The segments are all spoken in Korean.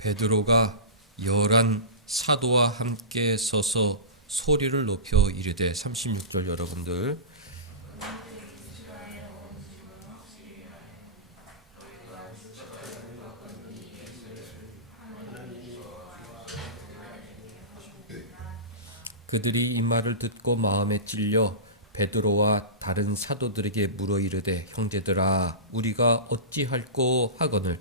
베드로가 열한 사도와 함께 서서 소리를 높여 이르되 36절 여러분들 그들이 이 말을 듣고 마음에 찔려 베드로와 다른 사도들에게 물어 이르되 형제들아 우리가 어찌할꼬 하거늘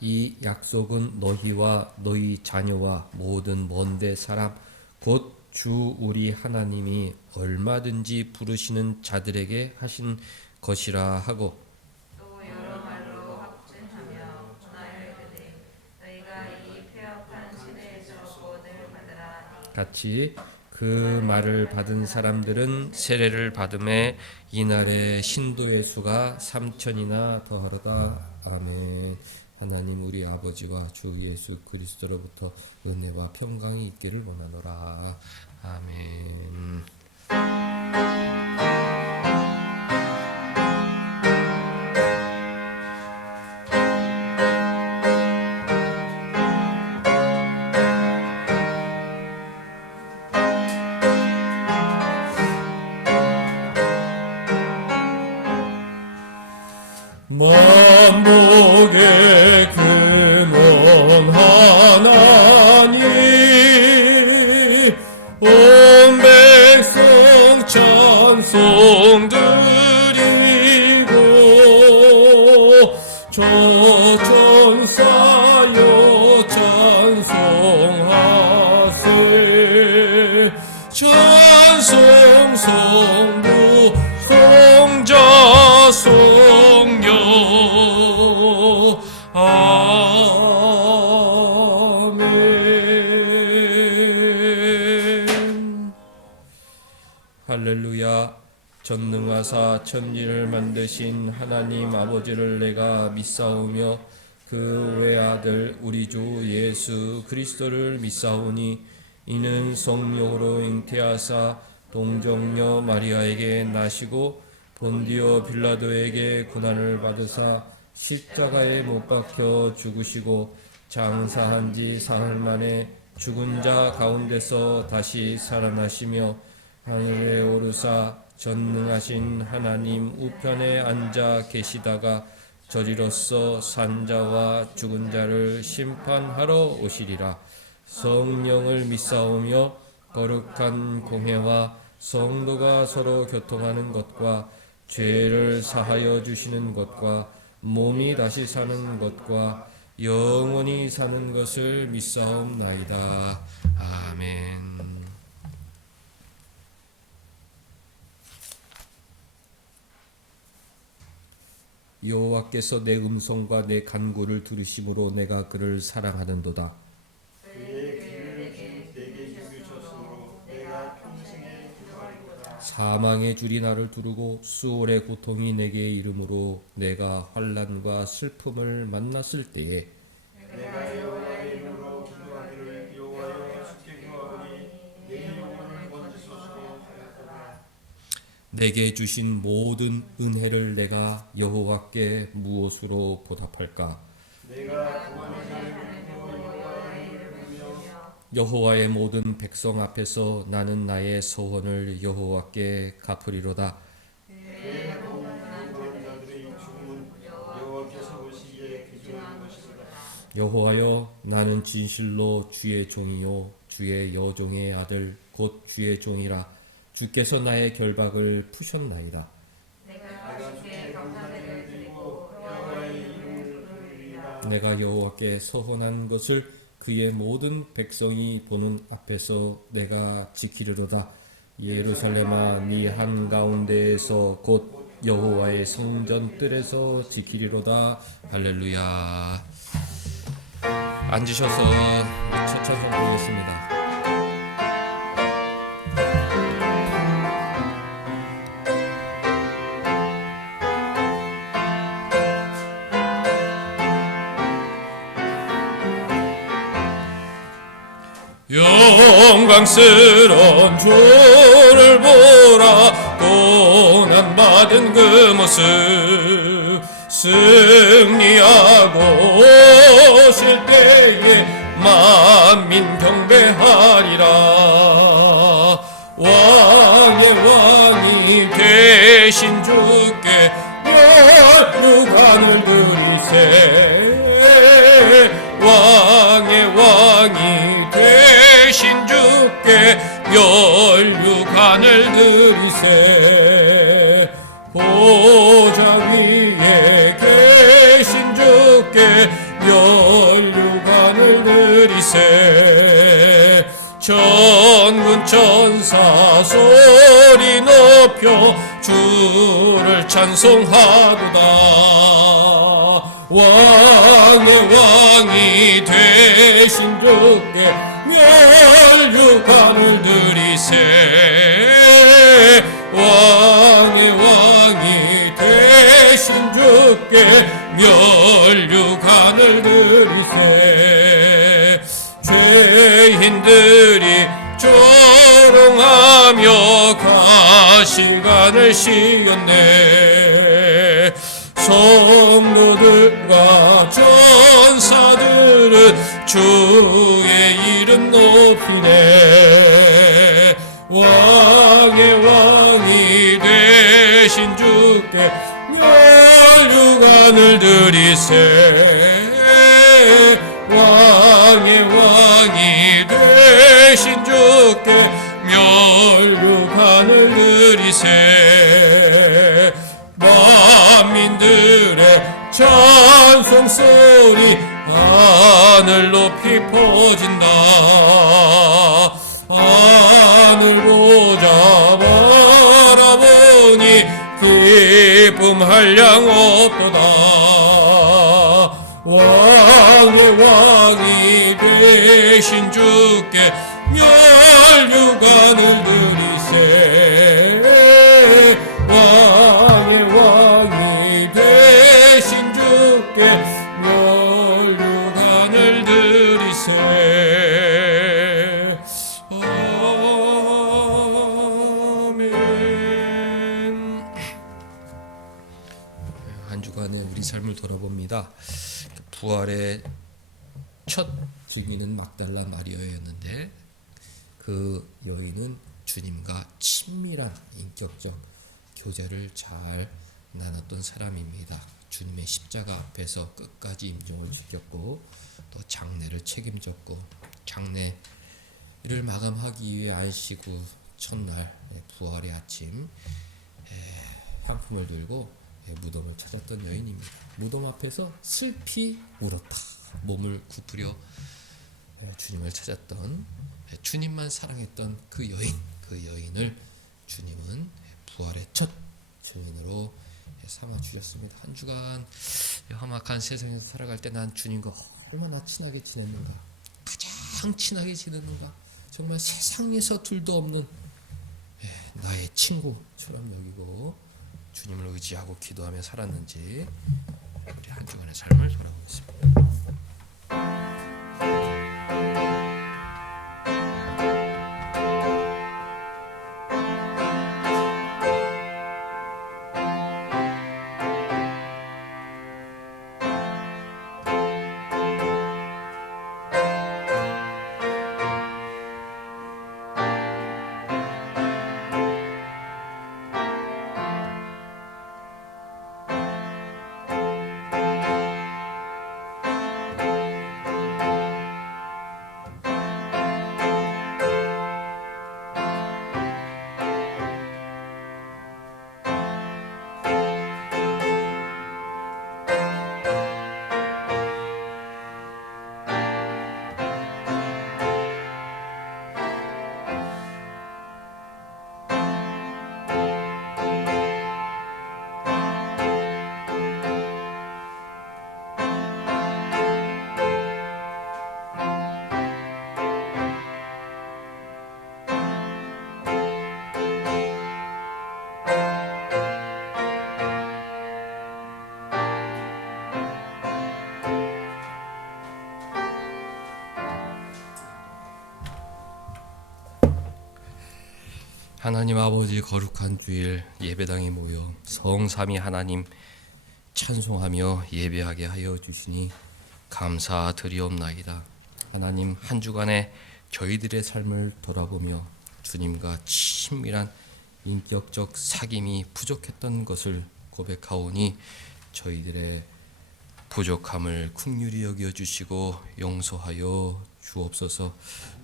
이 약속은 너희와 너희 자녀와 모든 먼데 사람 곧 주 우리 하나님이 얼마든지 부르시는 자들에게 하신 것이라 하고 또 여러 말로 확증하며 전하여 이르되 너희가 이 폐역한 시대에서 구원을 받으라. 같이 그 말을 받은 사람들은 세례를 받음에 이날의 신도의 수가 3천이나 더하로다. 아멘. 하나님 우리 아버지와 주 예수 그리스도로부터 은혜와 평강이 있기를 원하노라. 아멘. 만복의 근원 하나님 온 백성 찬송 드리고 저천사여 찬송하세 찬송 성부 성자 성령 아멘. 할렐루야. 전능하사 천지를 만드신 하나님 아버지를 내가 믿사오며 그 외아들 우리 주 예수 그리스도를 믿사오니 이는 성령으로 잉태하사 동정녀 마리아에게 나시고 본디오 빌라도에게 고난을 받으사 십자가에 못 박혀 죽으시고 장사한 지 사흘 만에 죽은 자 가운데서 다시 살아나시며 하늘에 오르사 전능하신 하나님 우편에 앉아 계시다가 저리로서 산자와 죽은 자를 심판하러 오시리라. 성령을 믿사오며 거룩한 공회와 성도가 서로 교통하는 것과 죄를 사하여 주시는 것과 몸이 다시 사는 것과 영원히 사는 것을 믿사옵나이다. 아멘. 여호와께서 내 음성과 내 간구를 들으심으로 내가 그를 사랑하는도다. 사망의 줄이 나를 두르고 수월의 고통이 내게 이르므로 내가 환난과 슬픔을 만났을 때에 내가 여호와의 이름으로 기도하기를 여호와여 주께 구하오니 내 영혼을 건지소서 하였도다. 내게 주신 모든 은혜를 내가 여호와께 무엇으로 보답할까? 내가 구원의 자를 믿고 여호와의 이름을 부르며 여호와의 모든 백성 앞에서 나는 나의 소원을 여호와께 갚으리로다. 내 공분한 자들의 죽음은 여호와께서 보시기에 귀중한 것이로다. 여호와여 나는 진실로 주의 종이요 주의 여종의 아들 곧 주의 종이라. 주께서 나의 결박을 푸셨나이다. 내가 주께 감사를 드리고 여호와의 이름을 부르리라. 내가 여호와께 서원한 것을 그의 모든 백성이 보는 앞에서 내가 지키리로다. 예루살렘아 네 한가운데에서 곧 여호와의 성전 뜰에서 지키리로다. 할렐루야. 앉으셔서 첫 찬송 부르겠습니다. 영광스러운 주를 보라. 고난받은 그 모습 승리하고 오실 때에 만민 경배하리라. 왕의 왕이 되신 주께 영광을 드리세. 왕의 왕이 되신 주께 면류관을 드리세. 보좌 위에 계신 주께 면류관을 드리세. 천군 천사 소리 높여 주를 찬송하도다. 왕의 왕이 되신 주께 면류관을 드리세. 왕의 왕이 되신 주께 면류관을 드리세. 죄인들이 조롱하며 가시관을 씌웠네. 성도들과 전사들은 주의 이름 높이네. 왕의 왕이 되신 주께 면류관을 드리세. 왕의 왕이 되신 주께 면류관을 드리세. 만민들의 찬송소리 하늘 높이 퍼진다. 하늘 보자 바라보니 기쁨 한량 없도다. 왕의 왕이 되신 주께 면류관을 드리세. 왕의 왕이 되신 주께 면류관을 드리세. 아멘. 한 주간의 우리 삶을 돌아봅니다. 부활의 첫 증인은 막달라 마리아였는데 그 여인은 주님과 친밀한 인격적 교제를 잘 나눴던 사람입니다. 주님의 십자가 앞에서 끝까지 임종을 지켰고 또 장례를 책임졌고 장례를 마감하기 위해 안식 후 첫날 부활의 아침 향품을 들고 무덤을 찾았던 여인입니다. 무덤 앞에서 슬피 울었다. 몸을 굽으려 주님을 찾았던 주님만 사랑했던 그 여인을 주님은 부활의 첫 증인으로 삼아 주셨습니다. 한 주간 험악한 세상에서 살아갈 때 난 주님과 얼마나 친하게 지냈는가, 가장 친하게 지냈는가, 정말 세상에서 둘도 없는 나의 친구처럼 여기고 주님을 의지하고 기도하며 살았는지 우리 한 주간의 삶을 돌아보겠습니다. 하나님 아버지, 거룩한 주일 예배당에 모여 성삼위 하나님 찬송하며 예배하게 하여 주시니 감사드리옵나이다. 하나님, 한 주간에 저희들의 삶을 돌아보며 주님과 친밀한 인격적 사귐이 부족했던 것을 고백하오니 저희들의 부족함을 긍휼히 여겨 주시고 용서하여 주옵소서.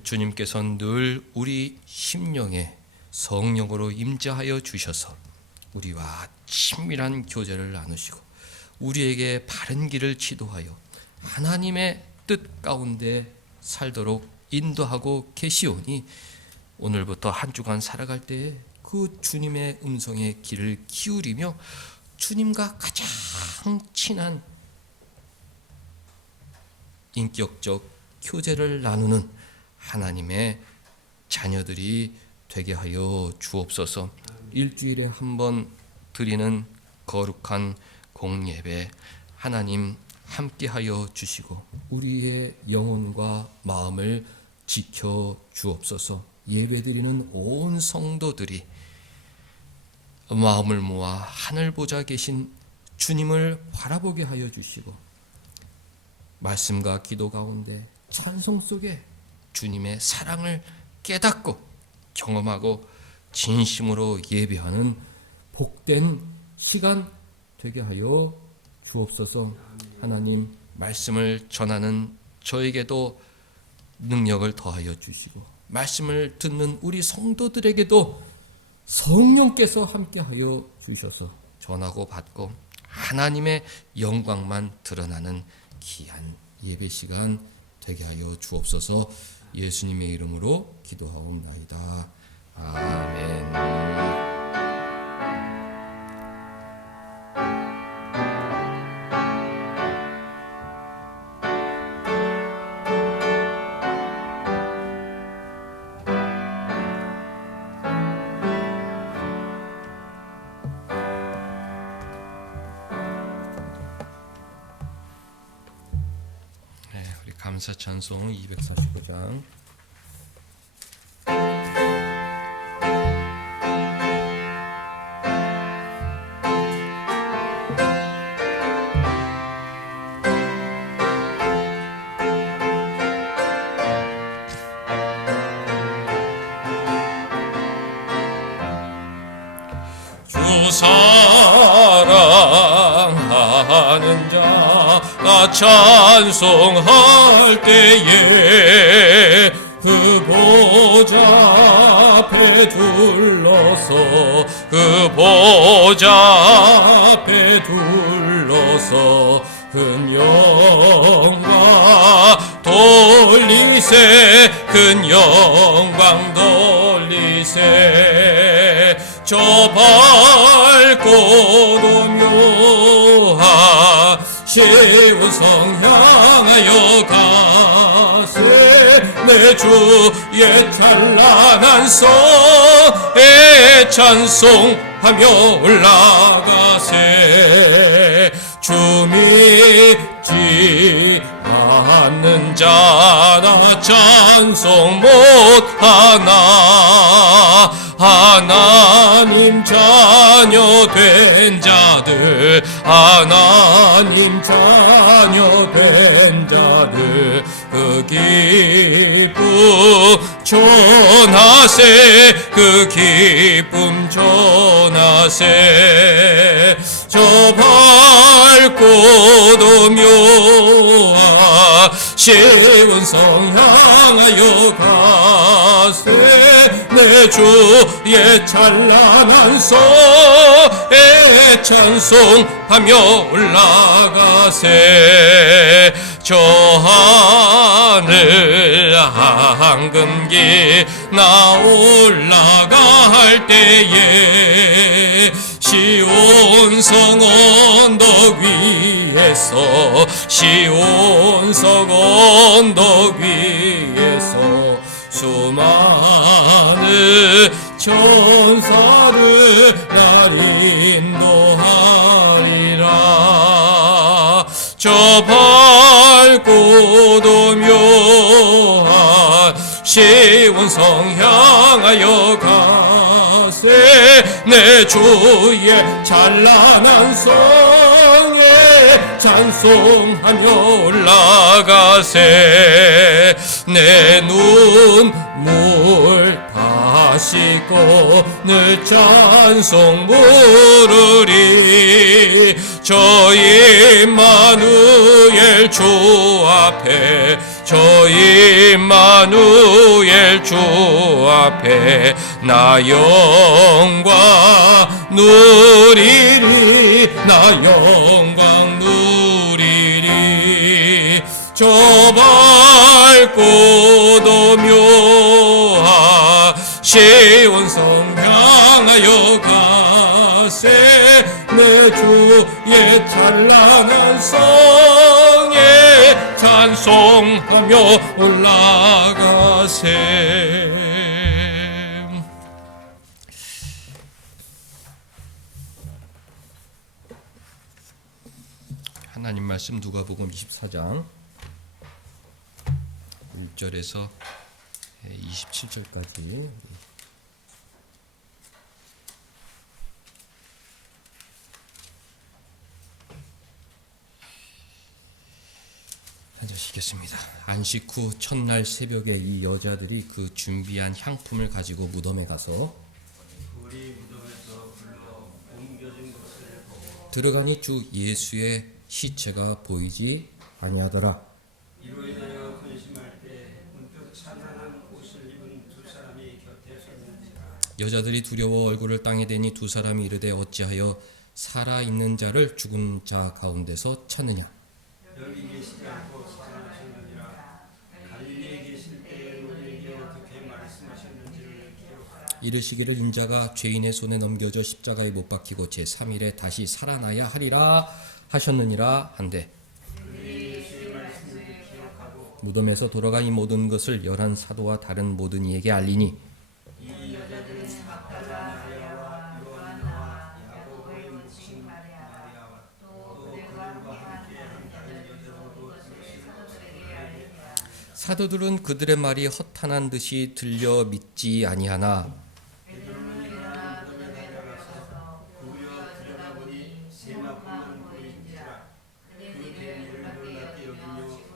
주님께서 늘 우리 심령에 성령으로 임재하여 주셔서 우리와 친밀한 교제를 나누시고 우리에게 바른 길을 지도하여 하나님의 뜻 가운데 살도록 인도하고 계시오니 오늘부터 한 주간 살아갈 때에 그 주님의 음성에 귀를 기울이며 주님과 가장 친한 인격적 교제를 나누는 하나님의 자녀들이 되게 하여 주옵소서. 일주일에 한 번 드리는 거룩한 공예배 하나님 함께하여 주시고 우리의 영혼과 마음을 지켜 주옵소서. 예배드리는 온 성도들이 마음을 모아 하늘 보좌 계신 주님을 바라보게 하여 주시고 말씀과 기도 가운데 찬송 속에 주님의 사랑을 깨닫고 경험하고 진심으로 예배하는 복된 시간 되게 하여 주옵소서. 하나님, 말씀을 전하는 저에게도 능력을 더하여 주시고 말씀을 듣는 우리 성도들에게도 성령께서 함께하여 주셔서 전하고 받고 하나님의 영광만 드러나는 귀한 예배 시간 되게 하여 주옵소서. 예수님의 이름으로 기도하옵나이다. 아멘. 감사 찬송 245장. 주 사랑하는 자가 찬송할 때에 그 보좌 앞에 둘러서 그 보좌 앞에 둘러서 큰 영광 돌리세 큰 영광 돌리세 저 밝고도 묘한 시온 성 향하여 가세 내 주의 찬란한 성에 찬송하며 올라가세 주 믿지 않는 자나 찬송 못하나 하나님 자녀 된 자들 하나님 자녀 된 자들 그 기쁨 전하세 그 기쁨 전하세 저 밝고도 묘한 시온 성 향하여 가세 내 주의 찬란한 성에 찬송하며 올라가세 저 하늘 황금길 나 올라갈 때에 시온 성 언덕 위에서 시온 성 언덕 위에서 수많은 천사를 날 인도하리라 저 밝고도 묘한 시온 성 향하여 가 올라가세 내 주의 찬란한 성에 찬송하며 올라가세 내 눈물 다 씻고 늘 찬송 부르리 저 임마누엘 주 앞에 저 임마누엘 주 앞에 나 영광 누리리 나 영광 누리리 저 밝고도 묘한 시온성 향하여 가세 내 주의 찬란한 성에 찬송하며 올라가세. 하나님 말씀 누가복음 24장 1절에서 27절까지 앉으시겠습니다. 안식 후 첫날 새벽에 이 여자들이 그 준비한 향품을 가지고 무덤에 가서 들어가니 주 예수의 시체가 보이지 아니하더라. 이로 인하여 근심할 때 문득 찬란한 옷을 입은 두 사람이 곁에 섰는지라. 여자들이 두려워 얼굴을 땅에 대니 두 사람이 이르되 어찌하여 살아있는 자를 죽은 자 가운데서 찾느냐. 여기 계시지 않고 살아나셨느니라. 갈릴리에 계실 때에 우리에게 어떻게 말씀하셨는지를 기억하라. 이르시기를 인자가 죄인의 손에 넘겨져 십자가에 못 박히고 제3일에 다시 살아나야 하리라 하셨느니라 한데 무덤에서 돌아가 이 모든 것을 11 사도와 다른 모든 이에게 알리니 이 여자들은 막달라 마리아와 요한나와 야고보의母亲 마리아와 또 그들과 함께 한 다른 여자들도 이것을 사도들에게 알리니라. 사도들은 그들의 말이 허탄한 듯이 들려 믿지 아니하나 베드로는 일어나 무덤에 달려가서 구부려 들여다보니 세마포는 보인지라. 그는 이를 놀랍게 여기며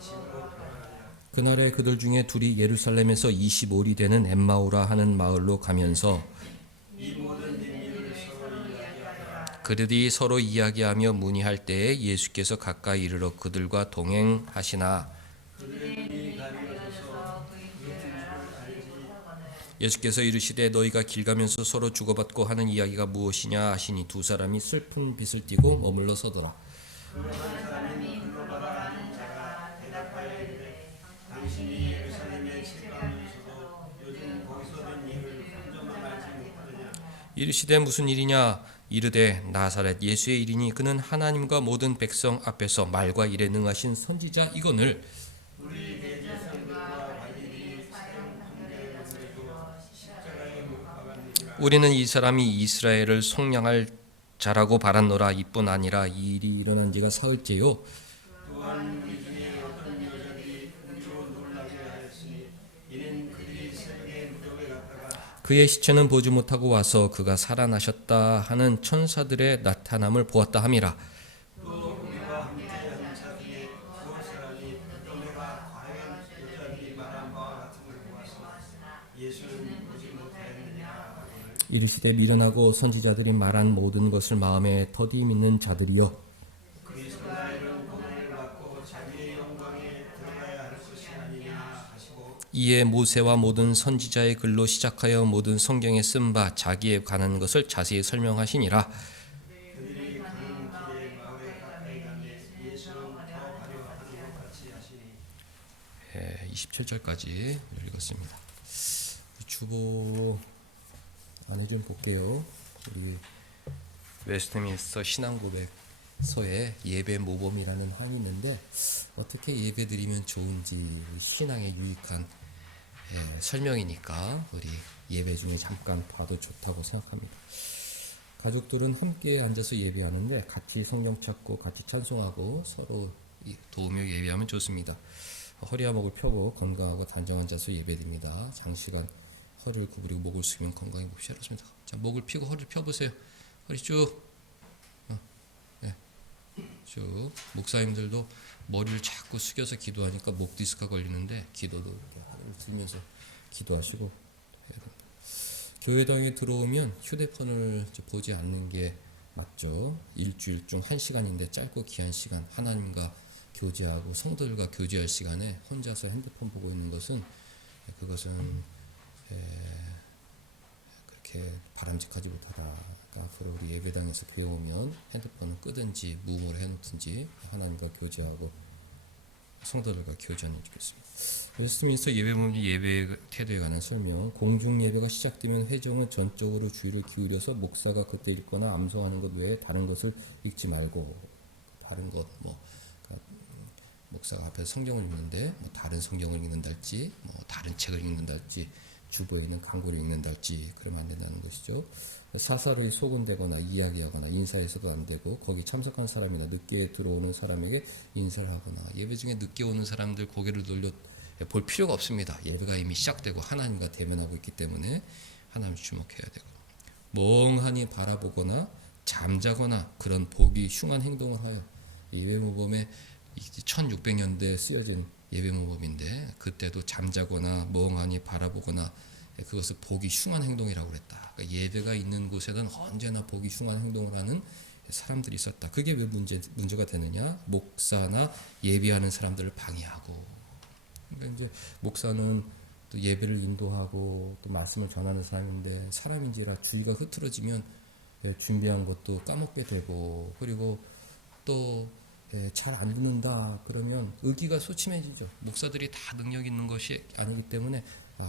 집으로 돌아가니라. 그날에 그들 중에 둘이 예루살렘에서 25리 되는 엠마오라 하는 마을로 가면서 이 모든 비밀을 서로 이야기하더라. 그들이 서로 이야기하며 문의할 때에 예수께서 가까이 이르러 그들과 동행하시나 예수께서 이르시되 너희가 길 가면서 서로 주고받고 하는 이야기가 무엇이냐 하시니 두 사람이 슬픈 빛을 띠고 머물러 서더라. 당신이 예루살렘에 체감하면서도 요즘 거기서 된 일을 혼자만 알지 못하느냐. 이르시되 무슨 일이냐 이르되 나사렛 예수의 일이니 그는 하나님과 모든 백성 앞에서 말과 일에 능하신 선지자 이거늘 우리 대제사장들과 관리들이 사형 판결을 내고 십자가에 못 박았느니라. 우리는 이 사람이 이스라엘을 속량할 자라고 바랐노라. 이뿐 아니라 이 일이 일어난 지가 사흘째요. 또한 우리 중에 어떤 여자들이 우리로 놀라게 하였으니 이는 그들이 새벽에 무덤에 갔다가 그의 시체는 보지 못하고 와서 그가 살아나셨다 하는 천사들의 나타남을 보았다 함이라. 또 우리와 함께한 자 중에 두어 사람이 무덤에가 과연 여자들이 말한 바와 같음을 보아서 예수는 보지 못하였느냐 하거늘. 이르시되 미련하고 선지자들이 말한 모든 것을 마음에 더디 믿는 자들이여 그리스도가 이런 고난을 받고 자기의 영광에 들어가야 할 것이 아니냐 하시고 이에 모세와 모든 선지자의 글로 시작하여 모든 성경에 쓴 바 자기에 관한 것을 자세히 설명하시니라. 그들이 가는 길에 마을에 가까이 가매 예수는 더 가려 하는 것 같이 하시니 27절까지 읽었습니다. 주보 안에 좀 볼게요. 우리 웨스트민스터 신앙고백서에 예배 모범이라는 환이 있는데 어떻게 예배 드리면 좋은지 신앙에 유익한 설명이니까 우리 예배 중에 잠깐 봐도 좋다고 생각합니다. 가족들은 함께 앉아서 예배하는데 같이 성경 찾고 같이 찬송하고 서로 도우며 예배하면 좋습니다. 허리 화목을 펴고 건강하고 단정한 자세 예배드립니다. 장시간 허리를 구부리고 목을 숙이면 건강히 몹시 어렵습니다. 자, 목을 펴고 허리를 펴보세요. 허리 쭉. 네. 쭉. 목사님들도 머리를 자꾸 숙여서 기도하니까 목 디스크가 걸리는데 기도도 이렇게 하늘을 들면서 기도하시고 해야 됩니다. 교회당에 들어오면 휴대폰을 보지 않는 게 맞죠. 일주일 중 1시간인데 짧고 귀한 시간 하나님과 교제하고 성도들과 교제할 시간에 혼자서 핸드폰 보고 있는 것은 그것은 그렇게 바람직하지 못하다. 앞으로 우리 예배당에서 교회 오면 핸드폰을 끄든지 무음으로 해놓든지 하나님과 교제하고 성도들과 교제하는 좋겠습니다. 웨스트민스터 예배문제 예배 태도에 관한 설명. 공중 예배가 시작되면 회중은 전적으로 주의를 기울여서 목사가 그때 읽거나 암송하는 것 외에 다른 것을 읽지 말고 다른 것 목사가 앞에서 성경을 읽는데 다른 성경을 읽는달지 다른 책을 읽는달지 주보에 있는 강구를 읽는달지 그러면 안 된다는 것이죠. 사사로이 소근되거나 이야기하거나 인사해서도 안 되고 거기 참석한 사람이나 늦게 들어오는 사람에게 인사를 하거나 예배 중에 늦게 오는 사람들 고개를 돌려 볼 필요가 없습니다. 예배가 이미 시작되고 하나님과 대면하고 있기 때문에 하나님 주목해야 되고 멍하니 바라보거나 잠자거나 그런 보기 흉한 행동을 하여 예배모범에 1600년대에 쓰여진 예배모범인데 그때도 잠자거나 멍하니 바라보거나 그것을 보기 흉한 행동이라고 그랬다. 그러니까 예배가 있는 곳에는 언제나 보기 흉한 행동을 하는 사람들이 있었다. 그게 왜 문제가 되느냐? 목사나 예배하는 사람들을 방해하고. 그러니까 이제 목사는 또 예배를 인도하고 또 말씀을 전하는 사람인데 사람인지라 주의가 흐트러지면 준비한 것도 까먹게 되고 그리고 또 잘 안 듣는다 그러면 의기가 소침해지죠. 목사들이 다 능력 있는 것이 아니기 때문에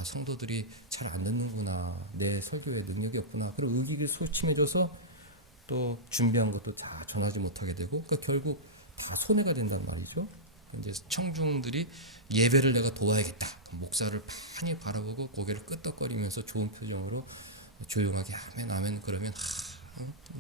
성도들이 잘 안 듣는구나. 내 설교에 능력이 없구나. 그리고 의기가 소침해져서 또 준비한 것도 다 전하지 못하게 되고 그러니까 결국 다 손해가 된단 말이죠. 이제 청중들이 예배를 내가 도와야겠다. 목사를 많이 바라보고 고개를 끄덕거리면서 좋은 표정으로 조용하게 아멘 아멘 그러면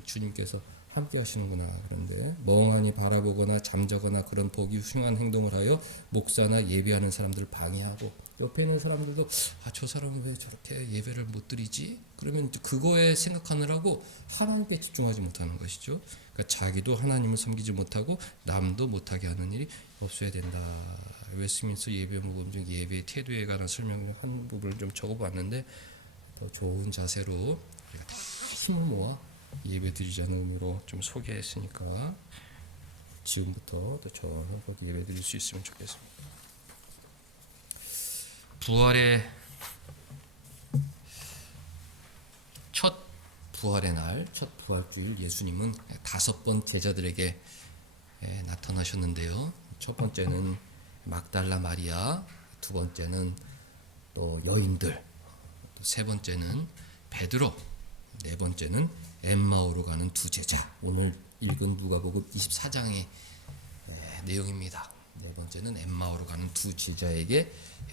주님께서 함께 하시는구나. 그런데 멍하니 바라보거나 잠자거나 그런 보기 흉한 행동을 하여 목사나 예배하는 사람들을 방해하고 옆에 있는 사람들도 저 사람은 왜 저렇게 예배를 못 드리지? 그러면 그거에 생각하느라고 하나님께 집중하지 못하는 것이죠. 그러니까 자기도 하나님을 섬기지 못하고 남도 못하게 하는 일이 없어야 된다. 웨스트민스터 예배모범 중 예배 태도에 관한 설명을 한 부분을 좀 적어봤는데 더 좋은 자세로 우리가 다 힘을 모아 예배 드리자는 의미로 좀 소개했으니까 지금부터 더 정확하게 예배 드릴 수 있으면 좋겠습니다. 부활의 첫 부활의 날, 첫 부활주일 예수님은 5번 제자들에게 나타나셨는데요. 첫 번째는 막달라 마리아, 두 번째는 또 여인들, 또 세 번째는 베드로, 네 번째는 엠마오로 가는 두 제자. 오늘 읽은 누가복음 24장의 내용입니다. 네 번째는 엠마오로 가는 두 제자에게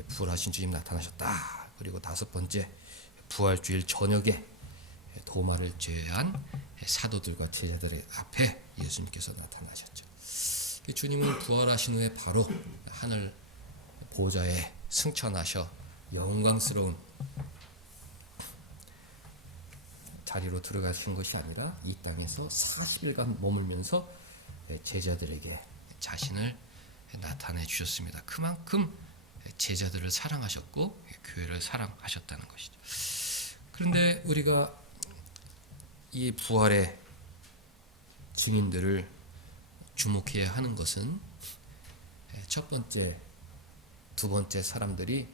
부활하신 주님 나타나셨다. 그리고 다섯 번째 부활주일 저녁에 도마를 제외한 사도들과 제자들의 앞에 예수님께서 나타나셨죠. 주님은 부활하신 후에 바로 하늘 보좌에 승천하셔 영광스러운 자리로 들어가신 것이 아니라 이 땅에서 40일간 머물면서 제자들에게 자신을 나타내 주셨습니다. 그만큼 제자들을 사랑하셨고 교회를 사랑하셨다는 것이죠. 그런데 우리가 이 부활의 증인들을 주목해야 하는 것은 첫 번째, 두 번째 사람들이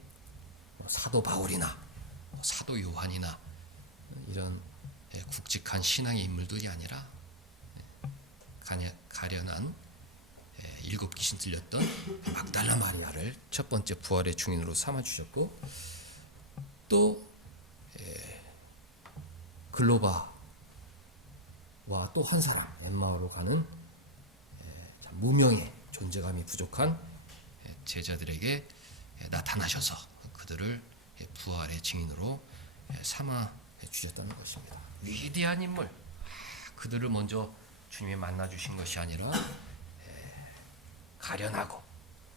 사도 바울이나 사도 요한이나 이런 굵직한 신앙의 인물들이 아니라 가련한 일곱 귀신 들렸던 막달라 마리아를 첫 번째 부활의 증인으로 삼아주셨고 또 글로바와 또 한 사람 엠마오로 가는 무명의 존재감이 부족한 제자들에게 나타나셔서 그들을 부활의 증인으로 삼아 주셨다는 것입니다. 위대한 인물, 그들을 먼저 주님이 만나 주신 것이 아니라 가련하고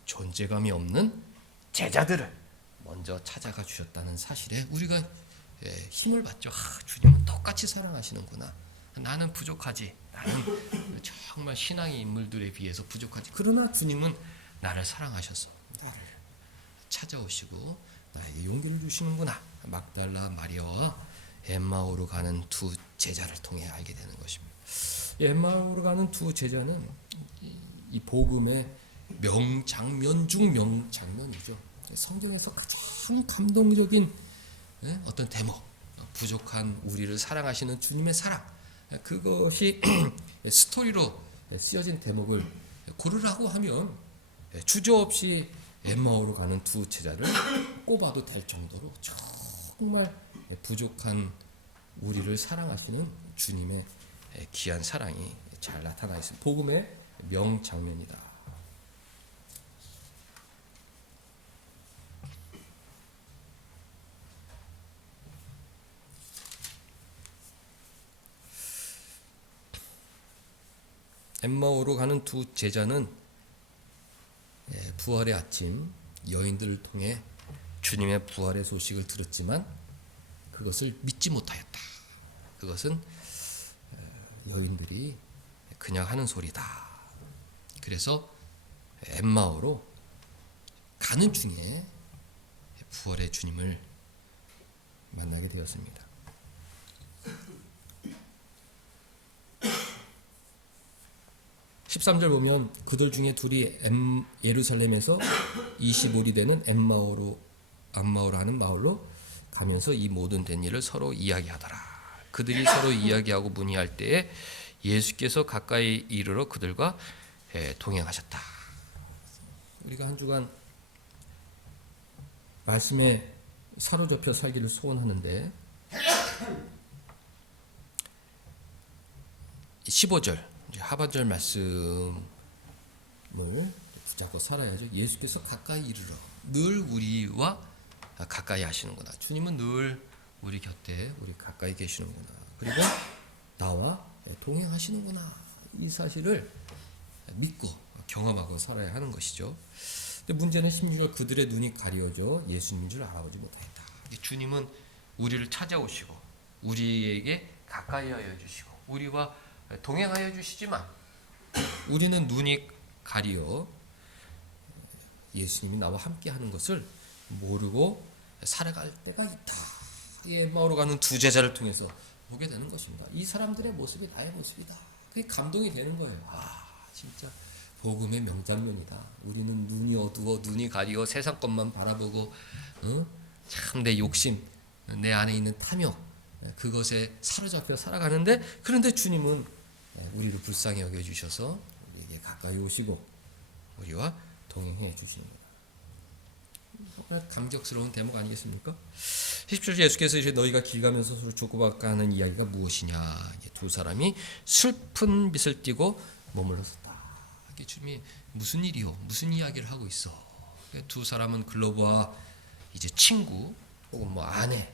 존재감이 없는 제자들을 먼저 찾아가 주셨다는 사실에 우리가 힘을 받죠. 주님은 똑같이 사랑하시는구나. 나는 부족하지. 나는 정말 신앙의 인물들에 비해서 부족하지. 그러나 주님은 나를 사랑하셔서 나를 찾아오시고 나에게 용기를 주시는구나. 막달라 마리아와 엠마오로 가는 두 제자를 통해 알게 되는 것입니다. 엠마오로 가는 두 제자는 이 복음의 명장면 중 명장면이죠. 성경에서 가장 감동적인 어떤 대목, 부족한 우리를 사랑하시는 주님의 사랑, 그것이 스토리로 쓰여진 대목을 고르라고 하면 주저없이 엠마오로 가는 두 제자를 꼽아도 될 정도로 정말 부족한 우리를 사랑하시는 주님의 귀한 사랑이 잘 나타나 있습니다. 복음의 명장면이다. 엠마오로 가는 두 제자는 부활의 아침 여인들을 통해 주님의 부활의 소식을 들었지만 그것을 믿지 못하였다. 그것은 여인들이 그냥 하는 소리다. 그래서 엠마오로 가는 중에 부활의 주님을 만나게 되었습니다. 13절 보면 그들 중에 둘이 예루살렘에서 25리 되는 암마오로 하는 마을로 가면서 이 모든 된 일을 서로 이야기하더라. 그들이 서로 이야기하고 문의할 때에 예수께서 가까이 이르러 그들과 동행하셨다. 우리가 한 주간 말씀에 사로잡혀 살기를 소원하는데 15절 하반절 말씀을 붙잡고 살아야죠. 예수께서 가까이 이르러 늘 우리와 가까이 하시는구나. 주님은 늘 우리 곁에 우리 가까이 계시는구나. 그리고 나와 동행하시는구나. 이 사실을 믿고 경험하고 살아야 하는 것이죠. 근데 문제는 16절 그들의 눈이 가려져 예수님인 줄 알아보지 못했다. 주님은 우리를 찾아오시고 우리에게 가까이 하여 주시고 우리와 동행하여 주시지만 우리는 눈이 가리어 예수님이 나와 함께 하는 것을 모르고 살아갈 때가 있다. 이 엠마오로 가는 두 제자를 통해서 보게 되는 것입니다. 이 사람들의 모습이 나의 모습이다. 그게 감동이 되는 거예요. 진짜 복음의 명장면이다. 우리는 눈이 어두워 눈이 가리어 세상 것만 바라보고 참 내 욕심, 내 안에 있는 탐욕 그것에 사로잡혀 살아가는데 그런데 주님은 우리를 불쌍히 여겨주셔서 우리에게 가까이 오시고 우리와 동행해 주십니다. 정말 감격스러운 대목 아니겠습니까? 10절 예수께서 이제 너희가 길 가면서 서로 주고받고 하는 이야기가 무엇이냐. 두 사람이 슬픈 빛을 띠고 머물러 섰다. 주님이 무슨 일이요? 무슨 이야기를 하고 있어? 두 사람은 글로브와 이제 친구 혹은 아내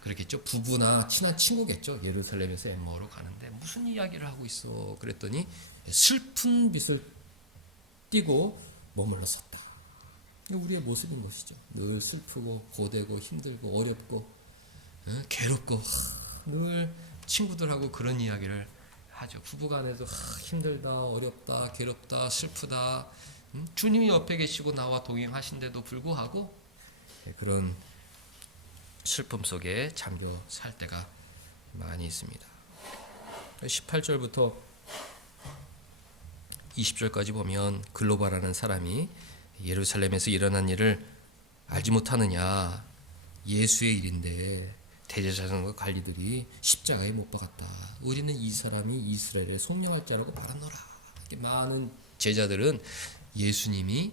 그렇겠죠. 부부나 친한 친구겠죠. 예루살렘에서 엠마오로 가는데 무슨 이야기를 하고 있어? 그랬더니 슬픈 빛을 띠고 머물러 섰다. 우리의 모습인 것이죠. 늘 슬프고 고되고 힘들고 어렵고 괴롭고 늘 친구들하고 그런 이야기를 하죠. 부부간에도 힘들다, 어렵다, 괴롭다, 슬프다. 주님이 옆에 계시고 나와 동행하신데도 불구하고 그런 슬픔 속에 잠겨 살 때가 많이 있습니다. 18절부터 20절까지 보면 글로바라는 사람이 예루살렘에서 일어난 일을 알지 못하느냐. 예수의 일인데 대제사장과 관리들이 십자가에 못 박았다. 우리는 이 사람이 이스라엘의 속량할 자라고 말하노라. 많은 제자들은 예수님이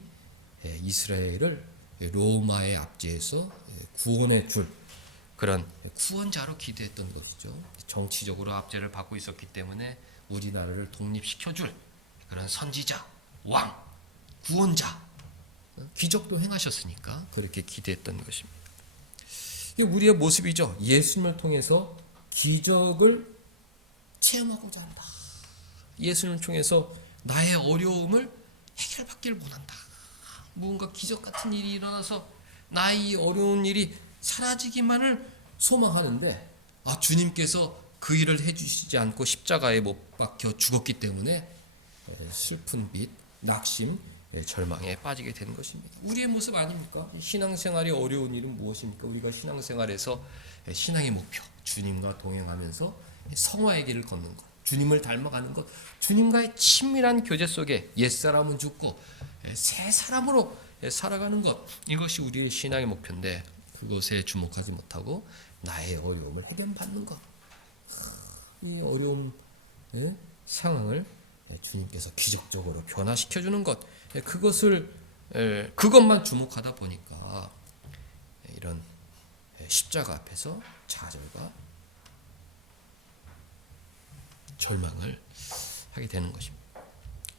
이스라엘을 로마의 압제에서 구원해 줄 그런 구원자로 기대했던 것이죠. 정치적으로 압제를 받고 있었기 때문에 우리나라를 독립시켜줄 그런 선지자, 왕, 구원자, 기적도 행하셨으니까 그렇게 기대했던 것입니다. 이게 우리의 모습이죠. 예수님을 통해서 기적을 체험하고자 한다. 예수님을 통해서 나의 어려움을 해결받기를 원한다. 무언가 기적 같은 일이 일어나서 나의 어려운 일이 사라지기만을 소망하는데 주님께서 그 일을 해주시지 않고 십자가에 못 박혀 죽었기 때문에 슬픈 빛, 낙심, 절망에 빠지게 되는 것입니다. 우리의 모습 아닙니까? 신앙생활이 어려운 일은 무엇입니까? 우리가 신앙생활에서 신앙의 목표, 주님과 동행하면서 성화의 길을 걷는 것, 주님을 닮아가는 것, 주님과의 친밀한 교제 속에 옛사람은 죽고 새 사람으로 살아가는 것, 이것이 우리의 신앙의 목표인데 그것에 주목하지 못하고 나의 어려움을 해변받는 것, 이 어려운 상황을 주님께서 기적적으로 변화시켜주는 것, 그것만 주목하다 보니까 이런 십자가 앞에서 좌절과 절망을 하게 되는 것입니다.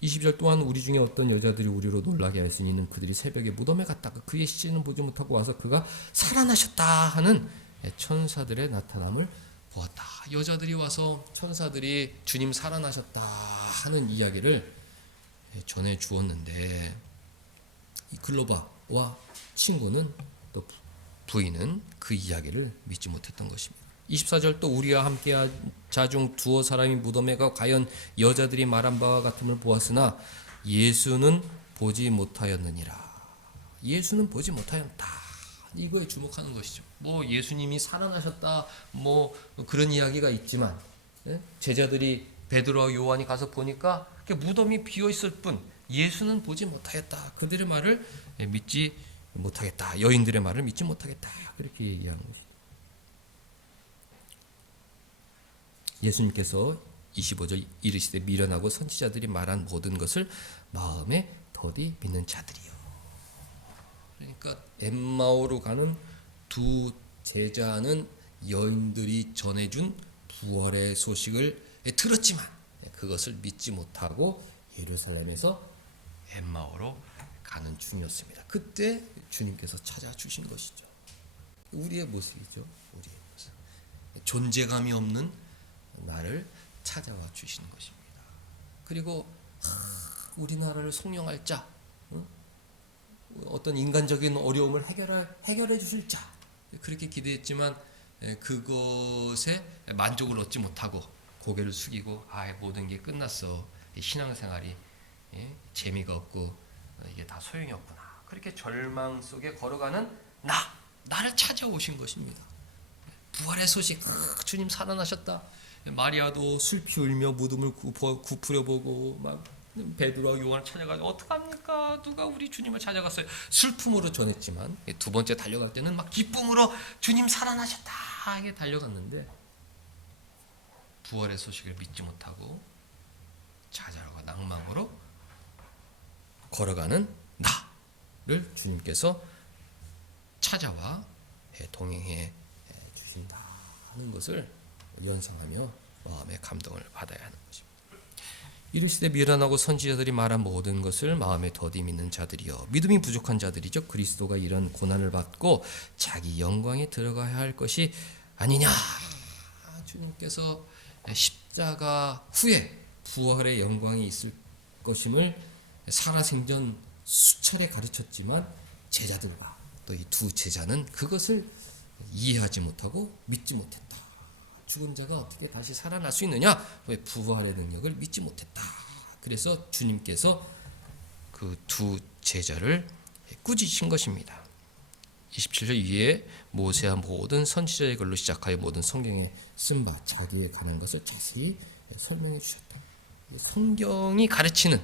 20절 또한 우리 중에 어떤 여자들이 우리로 놀라게 하였으니 이는 그들이 새벽에 무덤에 갔다가 그의 시체는 보지 못하고 와서 그가 살아나셨다 하는 천사들의 나타남을 보았다. 여자들이 와서 천사들이 주님 살아나셨다 하는 이야기를 전해 주었는데 이 글로바와 친구는 또 부인은 그 이야기를 믿지 못했던 것입니다. 24절 또 우리와 함께한 자 중 두어 사람이 무덤에 가 과연 여자들이 말한 바와 같음을 보았으나 예수는 보지 못하였느니라. 예수는 보지 못하였다. 이거에 주목하는 것이죠. 뭐 예수님이 살아나셨다 뭐 그런 이야기가 있지만 제자들이 베드로와 요한이 가서 보니까 무덤이 비어 있을 뿐 예수는 보지 못하였다. 그들의 말을 믿지 못하겠다. 여인들의 말을 믿지 못하겠다. 그렇게 얘기하는 것이죠. 예수님께서 25절 이르시되 미련하고 선지자들이 말한 모든 것을 마음에 더디 믿는 자들이요. 그러니까 엠마오로 가는 두 제자는 여인들이 전해준 부활의 소식을 들었지만 그것을 믿지 못하고 예루살렘에서 엠마오로 가는 중이었습니다. 그때 주님께서 찾아주신 것이죠. 우리의 모습이죠. 우리의 모습. 존재감이 없는 나를 찾아와 주시는 것입니다. 그리고 우리나라를 송영할 자, 어떤 인간적인 어려움을 해결해 주실 자, 그렇게 기대했지만 그것에 만족을 얻지 못하고 고개를 숙이고 모든 게 끝났어. 신앙생활이 재미가 없고 이게 다 소용이 없구나. 그렇게 절망 속에 걸어가는 나를 찾아오신 것입니다. 부활의 소식, 주님 살아나셨다. 마리아도 슬피 울며 무덤을 굽으려 보고 막 베드로와 요한을 찾아가서 어떡합니까? 누가 우리 주님을 찾아갔어요? 슬픔으로 전했지만 두 번째 달려갈 때는 막 기쁨으로 주님 살아나셨다 이게 달려갔는데 부활의 소식을 믿지 못하고 좌절과 낭망으로 걸어가는 나를 주님께서 찾아와 동행해 주신다는 것을 연상하며 마음의 감동을 받아야 하는 것입니다. 이르시되 미련하고 선지자들이 말한 모든 것을 마음에 더디 믿는 자들이여 믿음이 부족한 자들이죠. 그리스도가 이런 고난을 받고 자기 영광에 들어가야 할 것이 아니냐. 주님께서 십자가 후에 부활의 영광이 있을 것임을 살아생전 수차례 가르쳤지만 제자들과 또 이 두 제자는 그것을 이해하지 못하고 믿지 못했다. 죽은 자가 어떻게 다시 살아날 수 있느냐? 왜 부활의 능력을 믿지 못했다. 그래서 주님께서 그 두 제자를 꾸짖으신 것입니다. 27절 위에 모세와 모든 선지자의 글로 시작하여 모든 성경에 쓴 바 자기에 관한 것을 자세히 설명해 주셨다. 성경이 가르치는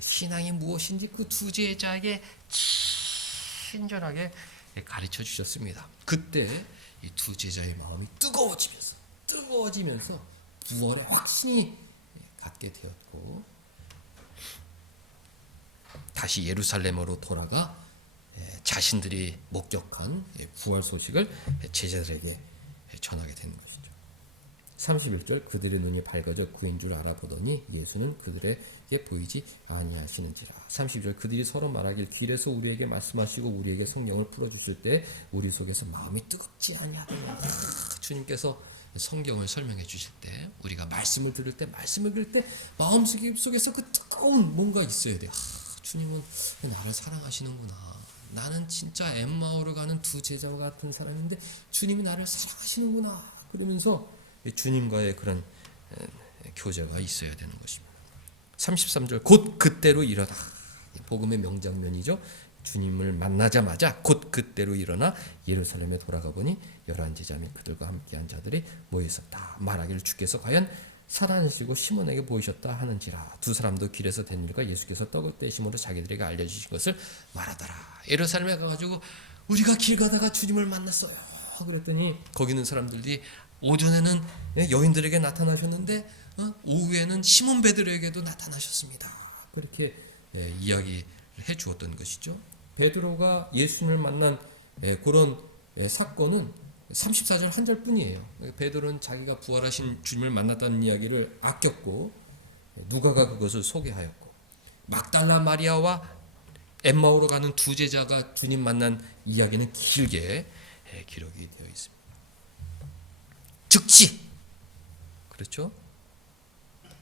신앙이 무엇인지 그 두 제자에게 친절하게 가르쳐 주셨습니다. 그때 이 두 제자의 마음이 뜨거워지면서 부활의 확신이 갖게 되었고 다시 예루살렘으로 돌아가 자신들이 목격한 부활 소식을 제자들에게 전하게 되는 것이죠. 31절 그들의 눈이 밝아져 그인 줄 알아보더니 예수는 그들에게 보이지 아니하시는지라. 32절 그들이 서로 말하길 길에서 우리에게 말씀하시고 우리에게 성경을 풀어주실 때 우리 속에서 마음이 뜨겁지 아니하더냐. 주님께서 성경을 설명해 주실 때 우리가 말씀을 들을 때 마음속에서 그 뜨거운 뭔가 있어야 돼요. 주님은 나를 사랑하시는구나. 나는 진짜 엠마오로 가는 두 제자와 같은 사람인데 주님이 나를 사랑하시는구나. 그러면서 주님과의 그런 교제가 있어야 되는 것입니다. 33절 곧 그때로 일어나. 복음의 명장면이죠. 주님을 만나자마자 곧 그때로 일어나 예루살렘에 돌아가 보니 11제자 및 그들과 함께한 자들이 모여 있었다. 말하기를 주께서 과연 살아나시고 시몬에게 보이셨다 하는지라. 두 사람도 길에서 된 일과 예수께서 떡을 떼심으로 자기들에게 알려주신 것을 말하더라. 예루살렘에 가가지고 우리가 길 가다가 주님을 만났어요. 그랬더니 거기 있는 사람들이 오전에는 여인들에게 나타나셨는데 오후에는 시몬 베드로에게도 나타나셨습니다. 그렇게 이야기해 주었던 것이죠. 베드로가 예수님을 만난 그런 사건은 34절 한 절뿐이에요. 베드로는 자기가 부활하신 주님을 만났다는 이야기를 아꼈고 누가가 그것을 소개하였고 막달라 마리아와 엠마오로 가는 두 제자가 주님 만난 이야기는 길게 기록이 되어 있습니다. 즉시 그렇죠?